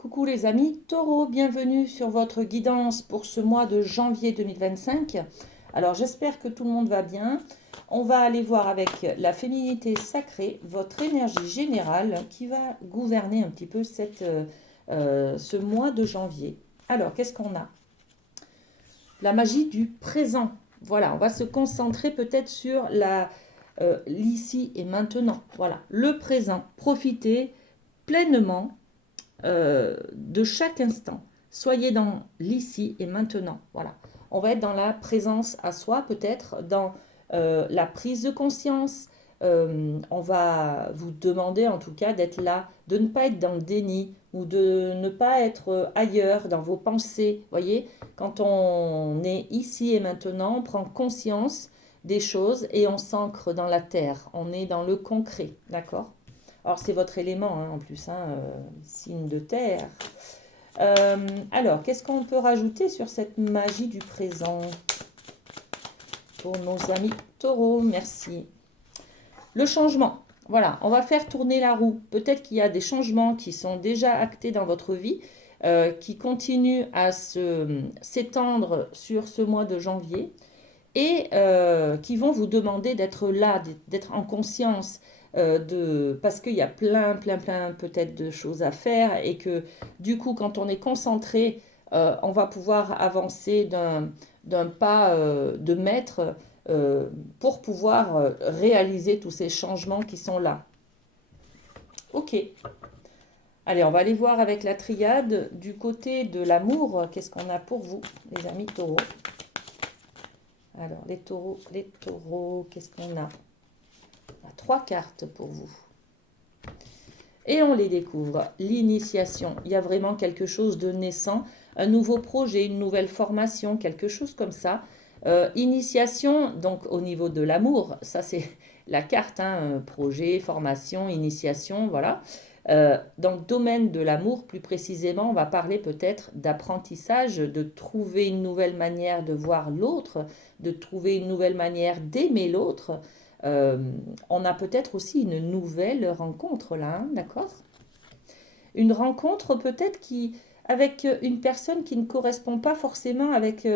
Coucou les amis, Taureau, bienvenue sur votre guidance pour ce mois de janvier 2025. Alors j'espère que tout le monde va bien. On va aller voir avec la féminité sacrée, votre énergie générale qui va gouverner un petit peu ce mois de janvier. Alors qu'est-ce qu'on a? La magie du présent. Voilà, on va se concentrer peut-être sur l'ici et maintenant. Voilà, le présent. Profitez pleinement de chaque instant. Soyez dans l'ici et maintenant. Voilà. On va être dans la présence à soi, peut-être, dans la prise de conscience. On va vous demander en tout cas d'être là, de ne pas être dans le déni ou de ne pas être ailleurs dans vos pensées. Voyez, quand on est ici et maintenant, on prend conscience des choses et on s'ancre dans la terre. On est dans le concret, d'accord? Alors, c'est votre élément, hein, en plus, hein, signe de terre. Alors, qu'est-ce qu'on peut rajouter sur cette magie du présent pour nos amis taureaux? Merci. Le changement. Voilà, on va faire tourner la roue. Peut-être qu'il y a des changements qui sont déjà actés dans votre vie, qui continuent à s'étendre sur ce mois de janvier et qui vont vous demander d'être là, d'être en conscience, parce qu'il y a plein peut-être de choses à faire et que du coup, quand on est concentré, on va pouvoir avancer d'un pas de maître pour pouvoir réaliser tous ces changements qui sont là. Ok. Allez, on va aller voir avec la triade du côté de l'amour. Qu'est-ce qu'on a pour vous, les amis taureaux? Alors, les taureaux, qu'est-ce qu'on a? On a 3 cartes pour vous. Et on les découvre. L'initiation. Il y a vraiment quelque chose de naissant, un nouveau projet, une nouvelle formation, quelque chose comme ça. Initiation, donc au niveau de l'amour, ça c'est la carte, hein, projet, formation, initiation, voilà. Dans le domaine de l'amour, plus précisément, on va parler peut-être d'apprentissage, de trouver une nouvelle manière de voir l'autre, de trouver une nouvelle manière d'aimer l'autre. Euh, on a peut-être aussi une nouvelle rencontre là, hein, d'accord? Une rencontre peut-être avec une personne qui ne correspond pas forcément avec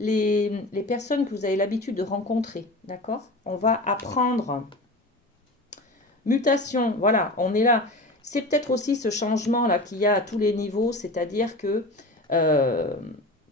les personnes que vous avez l'habitude de rencontrer, d'accord? On va apprendre. Mutation, voilà, on est là. C'est peut-être aussi ce changement-là qu'il y a à tous les niveaux, c'est-à-dire que euh,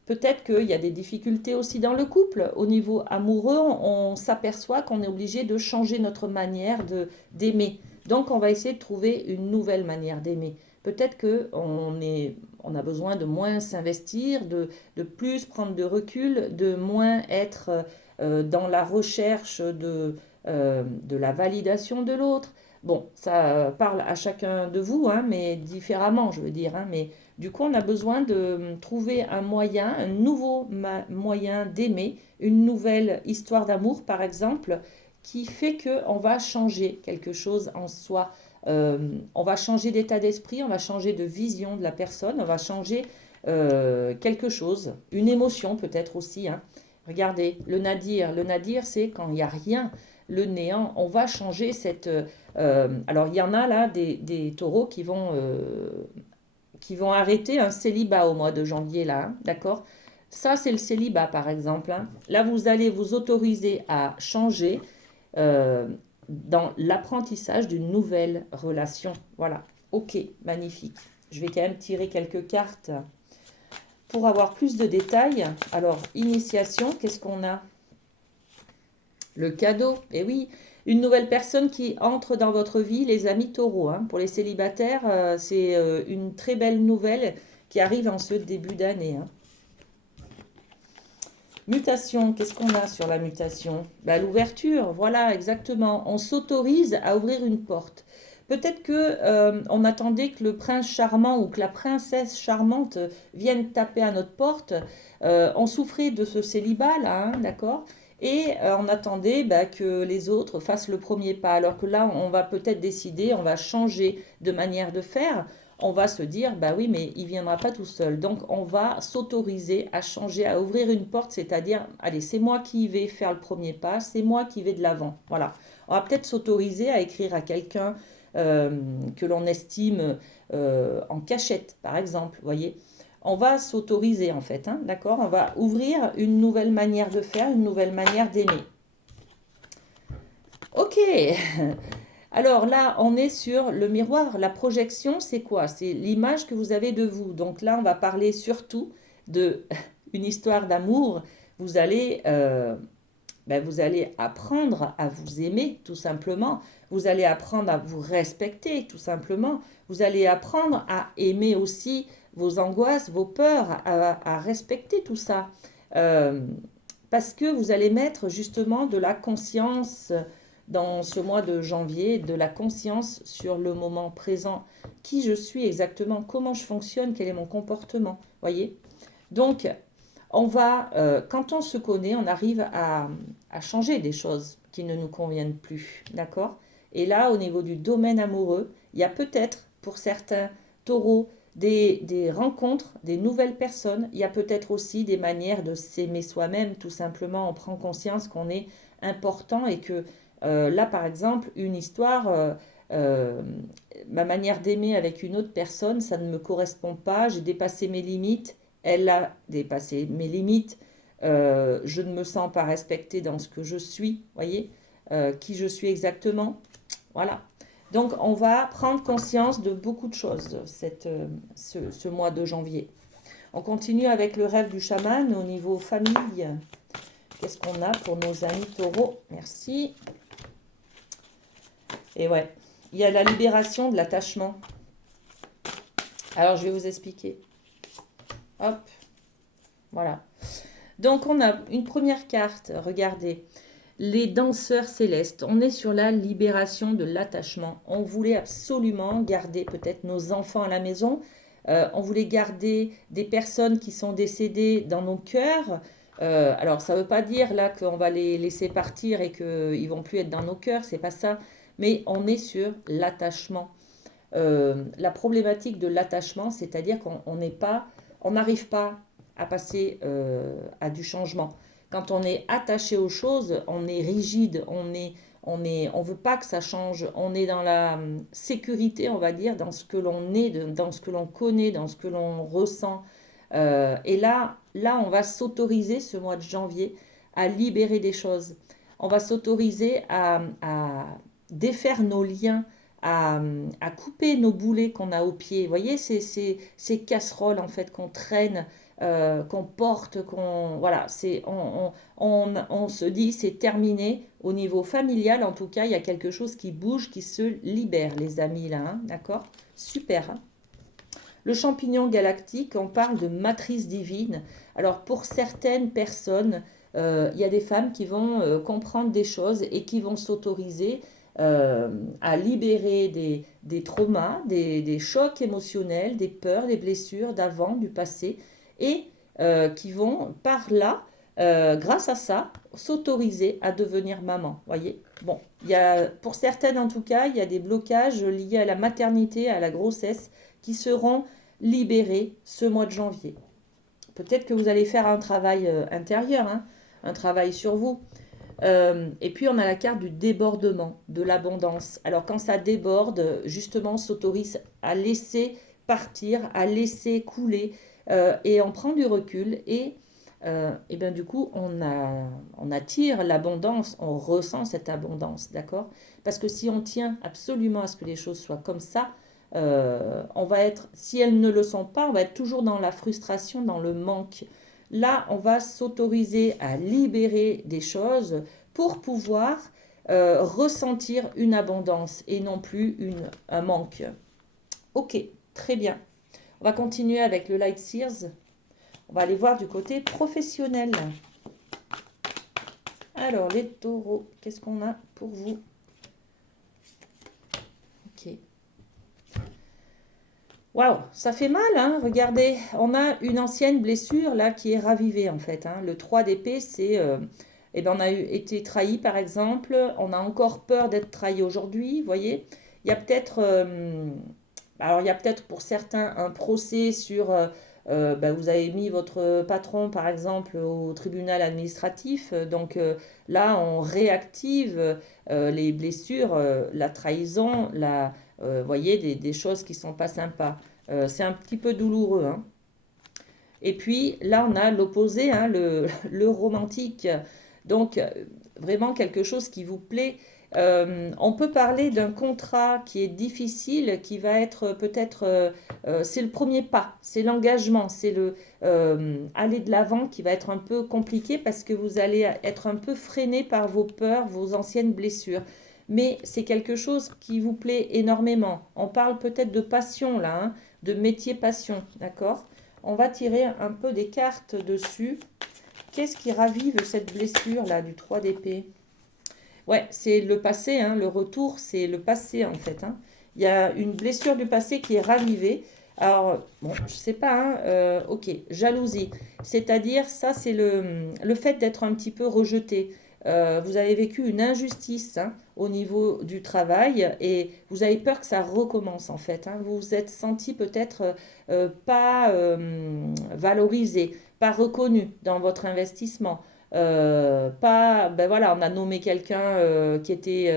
peut-être qu'il y a des difficultés aussi dans le couple. Au niveau amoureux, on s'aperçoit qu'on est obligé de changer notre manière d'aimer. Donc, on va essayer de trouver une nouvelle manière d'aimer. Peut-être on a besoin de moins s'investir, de plus prendre de recul, de moins être dans la recherche de la validation de l'autre. Bon, ça parle à chacun de vous, hein, mais différemment, je veux dire. Hein, mais du coup, on a besoin de trouver un moyen, un nouveau moyen d'aimer, une nouvelle histoire d'amour, par exemple, qui fait qu'on va changer quelque chose en soi. On va changer d'état d'esprit, on va changer de vision de la personne, on va changer quelque chose, une émotion peut-être aussi. Hein. Regardez, le nadir. Le nadir, c'est quand il n'y a rien, le néant. On va changer cette... alors, il y en a là des taureaux qui vont arrêter un célibat au mois de janvier, là, hein, d'accord? Ça, c'est le célibat, par exemple. Hein. Là, vous allez vous autoriser à changer euh, dans l'apprentissage d'une nouvelle relation. Voilà. Ok, magnifique. Je vais quand même tirer quelques cartes pour avoir plus de détails. Alors, initiation, qu'est-ce qu'on a? Le cadeau, eh oui, une nouvelle personne qui entre dans votre vie, les amis taureaux. Hein. Pour les célibataires, c'est une très belle nouvelle qui arrive en ce début d'année. Hein. Mutation, qu'est-ce qu'on a sur la mutation? Bah, l'ouverture, voilà, exactement. On s'autorise à ouvrir une porte. Peut-être que on attendait que le prince charmant ou que la princesse charmante vienne taper à notre porte. On souffrait de ce célibat là, hein, d'accord? Et on attendait bah, que les autres fassent le premier pas. Alors que là, on va peut-être décider, on va changer de manière de faire. On va se dire, bah oui, mais il ne viendra pas tout seul. Donc, on va s'autoriser à changer, à ouvrir une porte, c'est-à-dire, allez, c'est moi qui vais faire le premier pas, c'est moi qui vais de l'avant. Voilà. On va peut-être s'autoriser à écrire à quelqu'un que l'on estime en cachette, par exemple, vous voyez. On va s'autoriser en fait, hein, d'accord? On va ouvrir une nouvelle manière de faire, une nouvelle manière d'aimer. Ok, alors là, on est sur le miroir. La projection, c'est quoi? C'est l'image que vous avez de vous. Donc là, on va parler surtout de une histoire d'amour. Vous allez, vous allez apprendre à vous aimer, tout simplement. Vous allez apprendre à vous respecter, tout simplement. Vous allez apprendre à aimer aussi vos angoisses, vos peurs, à respecter tout ça. Euh, Parce que vous allez mettre justement de la conscience dans ce mois de janvier, de la conscience sur le moment présent, qui je suis exactement, comment je fonctionne, quel est mon comportement, voyez? Donc, quand on se connaît, on arrive à changer des choses qui ne nous conviennent plus, d'accord? Et là, au niveau du domaine amoureux, il y a peut-être pour certains taureaux des rencontres, des nouvelles personnes. Il y a peut-être aussi des manières de s'aimer soi-même, tout simplement. On prend conscience qu'on est important et que là, par exemple, une histoire, euh, ma manière d'aimer avec une autre personne, ça ne me correspond pas, j'ai dépassé mes limites, elle a dépassé mes limites, je ne me sens pas respectée dans ce que je suis, voyez, qui je suis exactement, voilà. Donc on va prendre conscience de beaucoup de choses ce mois de janvier. On continue avec le rêve du chaman au niveau famille. Qu'est-ce qu'on a pour nos amis taureaux? Merci. Et ouais, il y a la libération de l'attachement. Alors je vais vous expliquer. Hop, voilà. Donc on a une première carte, regardez, les danseurs célestes. On est sur la libération de l'attachement. On voulait absolument garder peut-être nos enfants à la maison. On voulait garder des personnes qui sont décédées dans nos cœurs. Alors ça ne veut pas dire là qu'on va les laisser partir et qu'ils vont plus être dans nos cœurs, c'est pas ça. Mais on est sur l'attachement. La problématique de l'attachement, c'est-à-dire qu'on n'est pas, on n'arrive pas à passer à du changement. Quand on est attaché aux choses, on est rigide, on veut pas que ça change. On est dans la sécurité, on va dire, dans ce que l'on est, dans ce que l'on connaît, dans ce que l'on ressent. Et là, on va s'autoriser ce mois de janvier à libérer des choses. On va s'autoriser à défaire nos liens, à couper nos boulets qu'on a aux pieds. Vous voyez, ces casseroles en fait qu'on traîne, qu'on porte, voilà, on se dit c'est terminé. Au niveau familial, en tout cas, il y a quelque chose qui bouge, qui se libère, les amis, là, hein, d'accord? Super, hein. Le champignon galactique, on parle de matrice divine. Alors pour certaines personnes, il y a des femmes qui vont comprendre des choses et qui vont s'autoriser à libérer des traumas, des chocs émotionnels, des peurs, des blessures d'avant, du passé, et qui vont par là, grâce à ça, s'autoriser à devenir maman. Voyez? Bon, pour certaines en tout cas, il y a des blocages liés à la maternité, à la grossesse, qui seront libérés ce mois de janvier. Peut-être que vous allez faire un travail intérieur, hein, un travail sur vous. Et puis on a la carte du débordement, de l'abondance. Alors quand ça déborde, justement, on s'autorise à laisser partir, à laisser couler, et on prend du recul et bien du coup on attire l'abondance, on ressent cette abondance, d'accord? Parce que si on tient absolument à ce que les choses soient comme ça, on va être, si elles ne le sont pas, on va être toujours dans la frustration, dans le manque. Là, on va s'autoriser à libérer des choses pour pouvoir ressentir une abondance et non plus un manque. Ok, très bien. On va continuer avec le Light Sears. On va aller voir du côté professionnel. Alors, les taureaux, qu'est-ce qu'on a pour vous? Ok. Waouh, ça fait mal, hein? Regardez, on a une ancienne blessure là qui est ravivée en fait, hein. Le 3 d'épée, c'est, on a été trahi par exemple, on a encore peur d'être trahi aujourd'hui, vous voyez. Il y a peut-être, alors il y a peut-être pour certains un procès sur, vous avez mis votre patron par exemple au tribunal administratif, donc là on réactive les blessures, la trahison, voyez, des choses qui sont pas sympas. C'est un petit peu douloureux, hein. Et puis là, on a l'opposé, hein, le romantique. Donc, vraiment quelque chose qui vous plaît. On peut parler d'un contrat qui est difficile, qui va être peut-être, c'est le premier pas, c'est l'engagement, c'est le aller de l'avant qui va être un peu compliqué parce que vous allez être un peu freiné par vos peurs, vos anciennes blessures. Mais c'est quelque chose qui vous plaît énormément. On parle peut-être de passion là, hein, de métier passion, d'accord? On va tirer un peu des cartes dessus. Qu'est-ce qui ravive cette blessure là du 3 d'épée? Ouais, c'est le passé, hein, le retour, c'est le passé en fait, hein. Il y a une blessure du passé qui est ravivée. Alors, bon, je sais pas, hein, ok, jalousie. C'est-à-dire, ça, c'est le fait d'être un petit peu rejeté. Vous avez vécu une injustice, hein, au niveau du travail et vous avez peur que ça recommence en fait, hein. Vous vous êtes senti peut-être pas valorisé, pas reconnu dans votre investissement. Pas, ben voilà, on a nommé quelqu'un qui était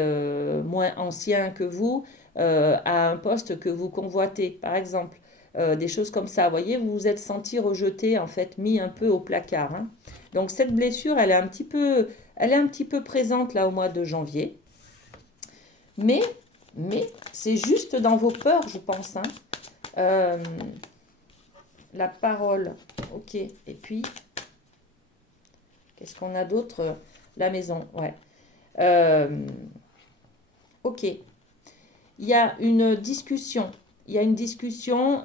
moins ancien que vous à un poste que vous convoitez, par exemple. Des choses comme ça. Vous voyez, vous vous êtes senti rejeté, en fait, mis un peu au placard, hein. Donc cette blessure, elle est un petit peu présente là au mois de janvier. Mais, mais c'est juste dans vos peurs, je pense, hein. Euh, la parole, ok. Et puis, qu'est-ce qu'on a d'autre? La maison, ouais. Euh, ok. Il y a une discussion. Il y a une discussion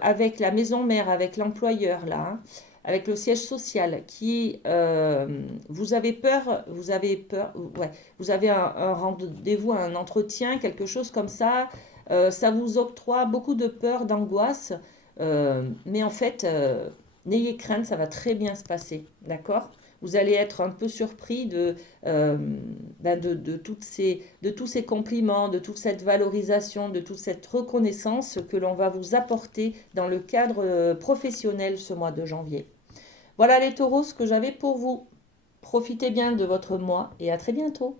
avec la maison mère, avec l'employeur, là, hein, avec le siège social, qui, vous avez peur, ouais, vous avez un rendez-vous, un entretien, quelque chose comme ça vous octroie beaucoup de peur, d'angoisse, mais en fait, n'ayez crainte, ça va très bien se passer, d'accord? Vous allez être un peu surpris euh, de tous ces compliments, de toute cette valorisation, de toute cette reconnaissance que l'on va vous apporter dans le cadre professionnel ce mois de janvier. Voilà les taureaux, ce que j'avais pour vous. Profitez bien de votre mois et à très bientôt.